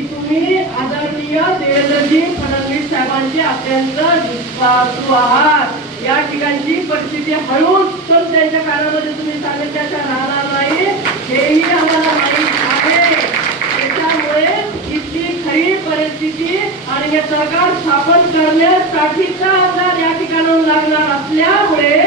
की तुम्ही आदरणीय देवेंद्रजी फडणवीस साहेबांचे अत्यंत विश्वासू आहात. या ठिकाणची परिस्थिती हळूच तर त्यांच्या काळामध्ये तुम्ही सांगितल्याच्या राहणार नाही. हेही आम्हाला माहीत आहे. त्याच्यामुळे इतकी खरी परिस्थिती आणि हे सरकार स्थापन करण्यासाठीचा आधार या ठिकाणाहून लागणार असल्यामुळे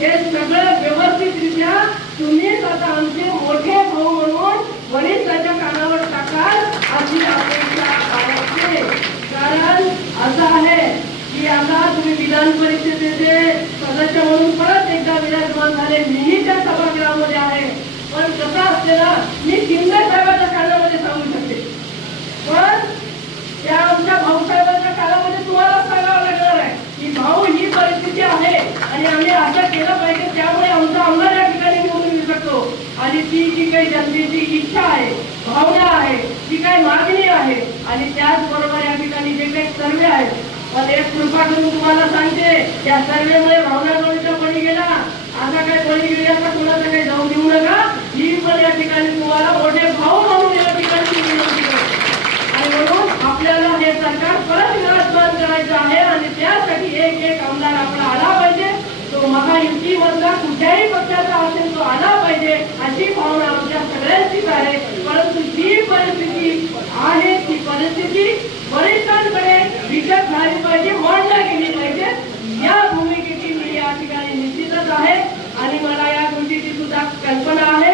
हे सगळं व्यवस्थितरित्या तुम्हीच आता आमचे मोठे भाऊ म्हणून वरिष्ठाच्या कानावर टाकाल अशी अपेक्षा आहे कारण असं आहे की आता तुम्ही विधान परिषदेचे सदस्य म्हणून परत एकदा विराजमान झाले. मीही त्या सभागृहामध्ये आहे. पण कसा असलेला मी शिंदे साहेबांच्या कानामध्ये सांगू शकते. पण त्या आमच्या भाऊसाहेबांच्या काळामध्ये तुम्हाला सांगावं लागणार आहे की भाऊ ही परिस्थिती आहे आणि आम्ही असं केलं पाहिजे त्यामुळे आमचा आमदार या ठिकाणी निवडून येऊ शकतो. आणि ती जी काही जनतेची इच्छा आहे भावना आहे जी काही मागणी आहे आणि त्याचबरोबर या ठिकाणी जे काही सर्वे आहेत पण एक कृपा करून तुम्हाला सांगते त्या सर्वेमुळे भावना गवळीचा बळी गेला. आता काय बळी गेल्याचा कोणाचा काही जाऊन देऊ नका. ही पण या ठिकाणी तुम्हाला मोठे भाऊ म्हणून या ठिकाणी आणि म्हणून आपल्याला हे सरकार परत विराजमान करायचं आहे आणि त्यासाठी एक एक आमदार आपला आला पाहिजे. तो महायुती मधला कुठल्याही पक्षाचा असेल तो आला पाहिजे अशी भावना आमच्या सगळ्यांचीच आहे. परंतु जी परिस्थिती आहे ती परिस्थिती वरिष्ठांकडे विकत झाली पाहिजे मांडल्या गेली पाहिजे. या भूमिकेची मी या ठिकाणी निश्चितच आहे. आणि मला या गोष्टीची सुद्धा कल्पना आहे.